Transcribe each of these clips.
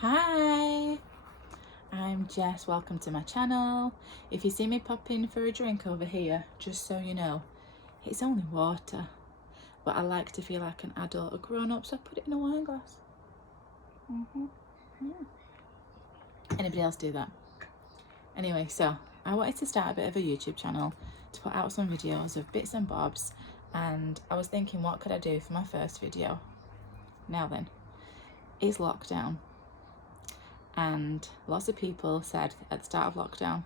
Hi, I'm Jess. Welcome to my channel. If you see me pop in for a drink over here, just so you know, it's only water. But I like to feel like an adult or grown up, so I put it in a wine glass. Yeah. Anybody else do that? Anyway, so I wanted to start a bit of a YouTube channel to put out some videos of bits and bobs, and I was thinking, what could I do for my first video? Now then, it's lockdown. And lots of people said at the start of lockdown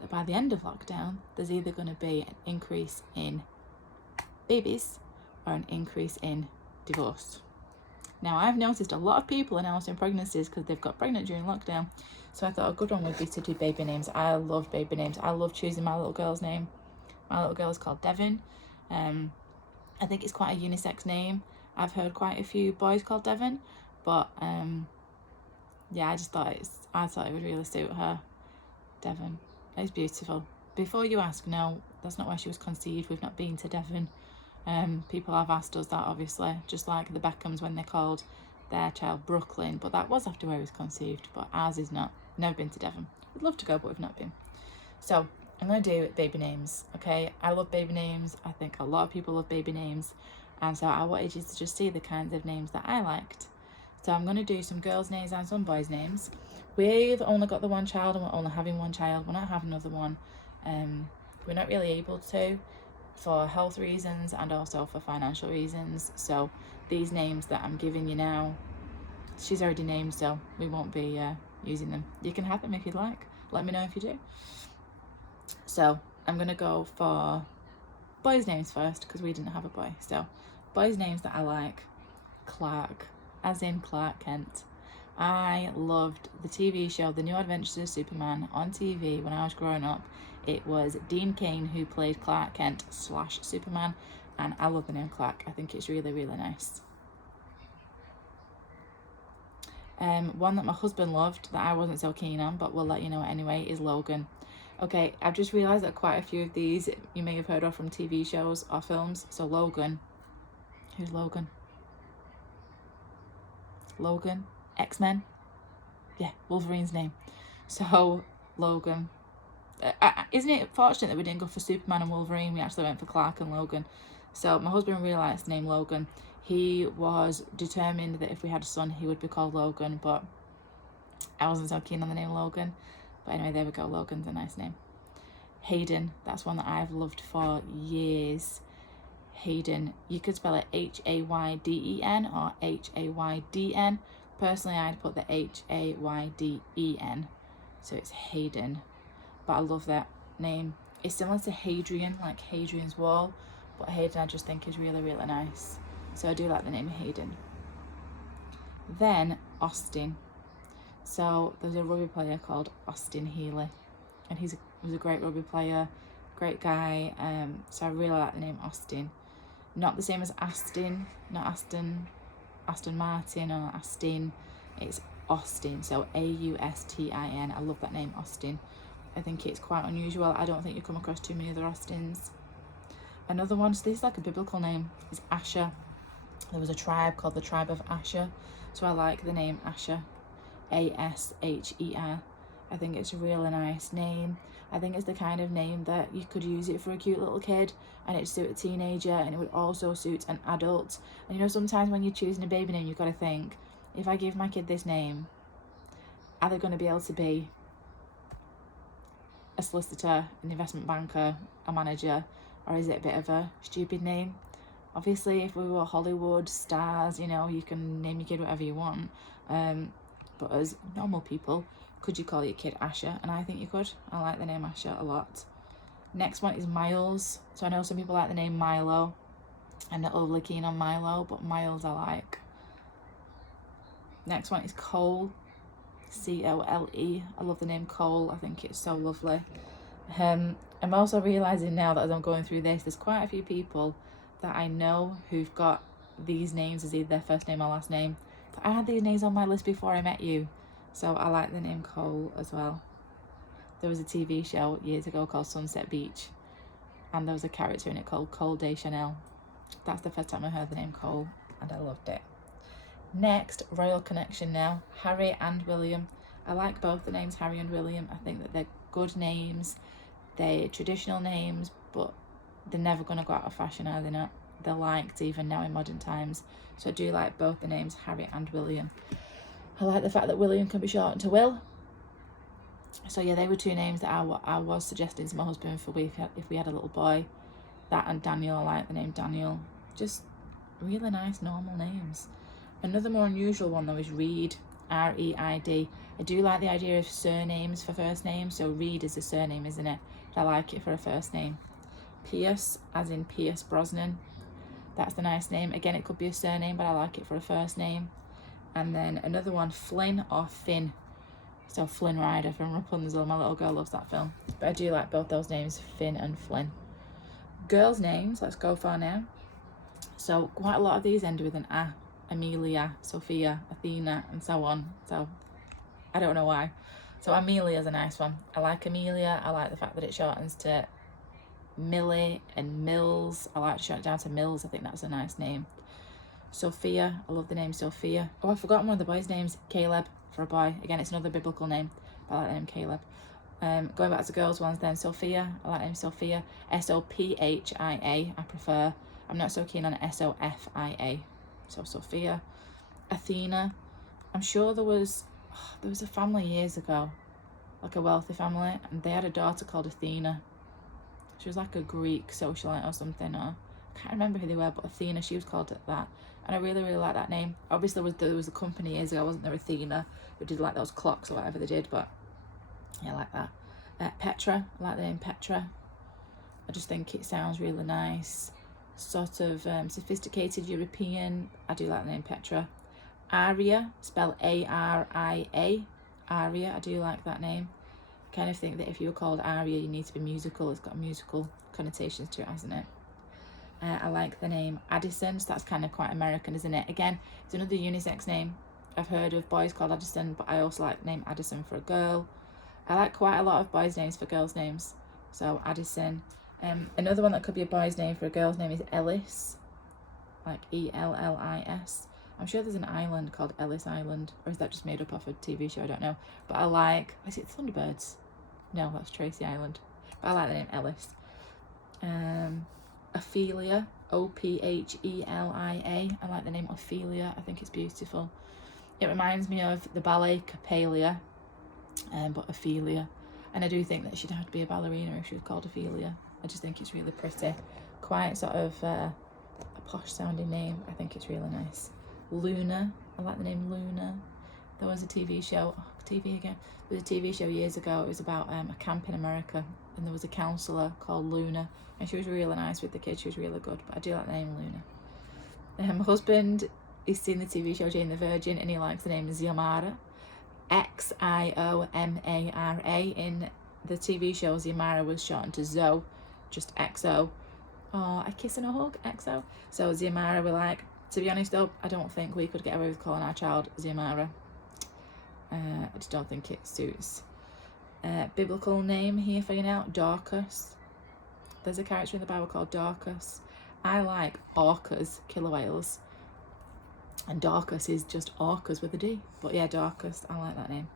that by the end of lockdown, there's either going to be an increase in babies or an increase in divorce. Now, I've noticed a lot of people announcing pregnancies because they've got pregnant during lockdown. So I thought a good one would be to do baby names. I love baby names. I love choosing my little girl's name. My little girl is called Devon. I think it's quite a unisex name. I've heard quite a few boys called Devon, but yeah, I thought it would really suit her. Devon. It's beautiful. Before you ask, no, that's not where she was conceived. We've not been to Devon. People have asked us that, obviously, just like the Beckhams when they called their child Brooklyn, but that was after where he was conceived, but ours is not. Never been to Devon. We'd love to go, but we've not been. So I'm going to do baby names, okay? I love baby names. I think a lot of people love baby names, and so I wanted you to just see the kinds of names that I liked. So I'm going to do some girls' names and some boys' names. We've only got the one child and we're only having one child. We're not having another one. We're not really able to for health reasons and also for financial reasons. So these names that I'm giving you now, she's already named, so we won't be using them. You can have them if you'd like. Let me know if you do. So I'm going to go for boys' names first because we didn't have a boy. So boys' names that I like: Clark, as in Clark Kent. I loved the TV show The New Adventures of Superman on TV when I was growing up. It was Dean Cain who played Clark Kent / Superman, and I love the name Clark. I think it's really, really nice. One that my husband loved that I wasn't so keen on, but we'll let you know anyway, is Logan. Okay, I've just realised that quite a few of these you may have heard of from TV shows or films. So Logan. Who's Logan? Logan. X-Men. Yeah, Wolverine's name. So Logan. Isn't it fortunate that we didn't go for Superman and Wolverine? We actually went for Clark and Logan. So my husband really likes the name Logan. He was determined that if we had a son, he would be called Logan, but I wasn't so keen on the name Logan. But anyway, there we go. Logan's a nice name. Hayden, that's one that I've loved for years. Hayden, you could spell it Hayden or Haydn. Personally, I'd put the Hayden, so it's Hayden. But I love that name. It's similar to Hadrian, like Hadrian's Wall, but Hayden I just think is really, really nice. So I do like the name Hayden. Then Austin. So there's a rugby player called Austin Healey, and he was a great rugby player, great guy. So I really like the name Austin. Not the same as Aston, not Aston Martin or Astin. It's Austin, so Austin. I love that name, Austin. I think it's quite unusual. I don't think you come across too many other Austins. Another one, so this is like a biblical name, is Asher. There was a tribe called the tribe of Asher, so I like the name Asher. Asher. I think it's a really nice name. I think it's the kind of name that you could use it for a cute little kid and it'd suit a teenager, and it would also suit an adult. And you know, sometimes when you're choosing a baby name, you've got to think, if I give my kid this name, are they going to be able to be a solicitor, an investment banker, a manager, or is it a bit of a stupid name? Obviously, if we were Hollywood stars, you know, you can name your kid whatever you want. But as normal people, could you call your kid Asher? And I think you could. I like the name Asher a lot. Next one is Miles. So I know some people like the name Milo. I'm not overly keen on Milo, but Miles I like. Next one is Cole. Cole. I love the name Cole. I think it's so lovely. I'm also realising now that as I'm going through this, there's quite a few people that I know who've got these names as either their first name or last name. But I had these names on my list before I met you, so I like the name Cole as well. There was a TV show years ago called Sunset Beach, and there was a character in it called Cole Deschanel. That's the first time I heard the name Cole, and I loved it. Next, royal connection now. Harry and William. I like both the names Harry and William. I think that they're good names. They're traditional names, but they're never going to go out of fashion, are they not? They're liked even now in modern times. So I do like both the names Harry and William. I like the fact that William can be shortened to Will. So yeah, they were two names that I was suggesting to my husband for if we had a little boy. That and Daniel. I like the name Daniel. Just really nice normal names. Another more unusual one though is Reed, R-E-I-D. I do like the idea of surnames for first names. So Reed is a surname, isn't it? But I like it for a first name. Pierce, as in Pierce Brosnan. That's the nice name. Again, it could be a surname, but I like it for a first name. And then another one, Flynn or Finn. So Flynn Rider from Rapunzel. My little girl loves that film. But I do like both those names, Finn and Flynn. Girls' names, let's go for now. So quite a lot of these end with an A. Amelia, Sophia, Athena, and so on. So I don't know why. So Amelia's a nice one. I like Amelia. I like the fact that it shortens to Millie and Mills. I like to shorten it down to Mills. I think that's a nice name. Sophia. I love the name Sophia. Oh, I've forgotten one of the boys' names. Caleb for a boy. Again, it's another biblical name. But I like the name Caleb. Going back to girls' ones then. Sophia. I like the name Sophia. S-O-P-H-I-A. I prefer. I'm not so keen on S-O-F-I-A. So Sophia. Athena. I'm sure there was a family years ago, like a wealthy family, and they had a daughter called Athena. She was like a Greek socialite or something, or I can't remember who they were, but Athena, she was called that. And I really, really like that name. Obviously, there was a company years ago, wasn't there, Athena, who did like those clocks or whatever they did, but yeah, I like that. Petra, I like the name Petra. I just think it sounds really nice. Sort of sophisticated European. I do like the name Petra. Aria, spelled A-R-I-A. Aria, I do like that name. I kind of think that if you were called Aria, you need to be musical. It's got musical connotations to it, hasn't it? I like the name Addison, so that's kind of quite American, isn't it? Again, it's another unisex name. I've heard of boys called Addison, but I also like the name Addison for a girl. I like quite a lot of boys' names for girls' names. So Addison. Another one that could be a boy's name for a girl's name is Ellis, like E-L-L-I-S. I'm sure there's an island called Ellis Island, or is that just made up off a TV show? I don't know. But I like, is it Thunderbirds? No, that's Tracy Island. But I like the name Ellis. Ophelia, O-P-H-E-L-I-A. I like the name Ophelia. I think it's beautiful. It reminds me of the ballet Coppelia, but Ophelia. And I do think that she'd have to be a ballerina if she was called Ophelia. I just think it's really pretty. Quite sort of a posh sounding name. I think it's really nice. Luna. I like the name Luna. There was a TV show. Oh, TV again. There was a TV show years ago. It was about a camp in America. And there was a counsellor called Luna. And she was really nice with the kids. She was really good. But I do like the name Luna. My husband, he's seen the TV show Jane the Virgin. And he likes the name Xiomara. X-I-O-M-A-R-A. In the TV show, Xiomara was shortened to Zoe. Just XO. Oh, a kiss and a hug, XO. So Xiomara, we're like, to be honest though, I don't think we could get away with calling our child Xiomara. I just don't think it suits. Biblical name here for you now, Dorcas. There's a character in the Bible called Dorcas. I like orcas, killer whales. And Dorcas is just orcas with a D. But yeah, Dorcas, I like that name.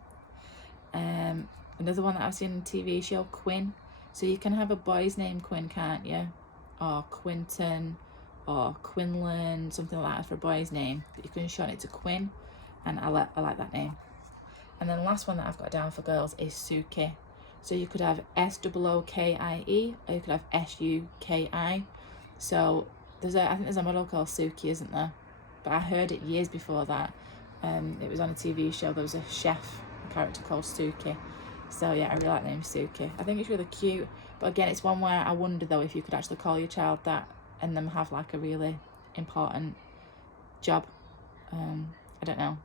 Another one that I've seen in a TV show, Quinn. So you can have a boy's name Quinn, can't you? Or Quinton, or Quinlan, something like that for a boy's name. But you can shorten it to Quinn, and I like that name. And then the last one that I've got down for girls is Suki. So you could have S-O-O-K-I-E, or you could have S-U-K-I. So I think there's a model called Suki, isn't there? But I heard it years before that. It was on a TV show. There was a chef, a character called Suki. So yeah, I really like the name Suki. I think it's really cute. But again, it's one where I wonder though if you could actually call your child that and them have like a really important job. I don't know.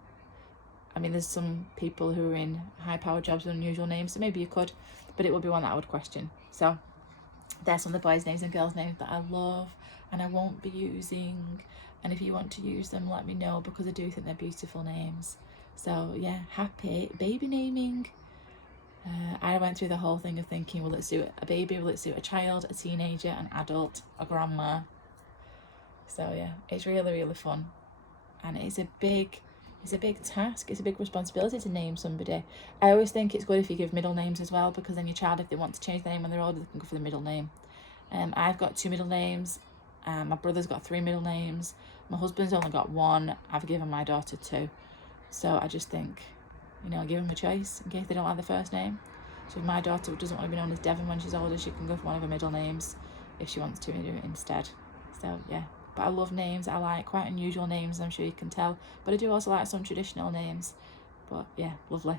I mean, there's some people who are in high-powered jobs with unusual names, so maybe you could, but it would be one that I would question. So there's some of the boys' names and girls' names that I love and I won't be using. And if you want to use them, let me know, because I do think they're beautiful names. So yeah, happy baby naming. I went through the whole thing of thinking, will it suit a baby, will it suit a child, a teenager, an adult, a grandma? So yeah, it's really, really fun. and it's a big task. It's a big responsibility to name somebody. I always think it's good if you give middle names as well, because then your child, if they want to change their name when they're older, they can go for the middle name. I've got 2 middle names. My brother's got 3 middle names. My husband's only got 1. I've given my daughter 2. So I just think, you know, give them a choice in case they don't like the first name. So if my daughter doesn't want to be known as Devon when she's older, she can go for one of her middle names if she wants to do it instead. So yeah, but I love names. I like quite unusual names, I'm sure you can tell, but I do also like some traditional names. But yeah, lovely.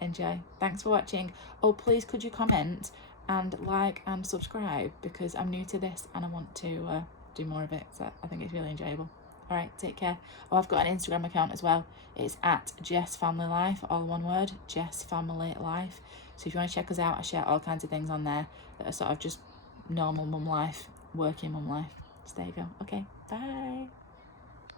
Enjoy. Thanks for watching. Oh, please could you comment and like and subscribe, because I'm new to this and I want to do more of it, so I think it's really enjoyable. All right, take care. Oh, I've got an Instagram account as well. It's at Jess Family Life, all one word, Jess Family Life. So if you want to check us out, I share all kinds of things on there that are sort of just normal mum life, working mum life. So there you go. Okay, bye.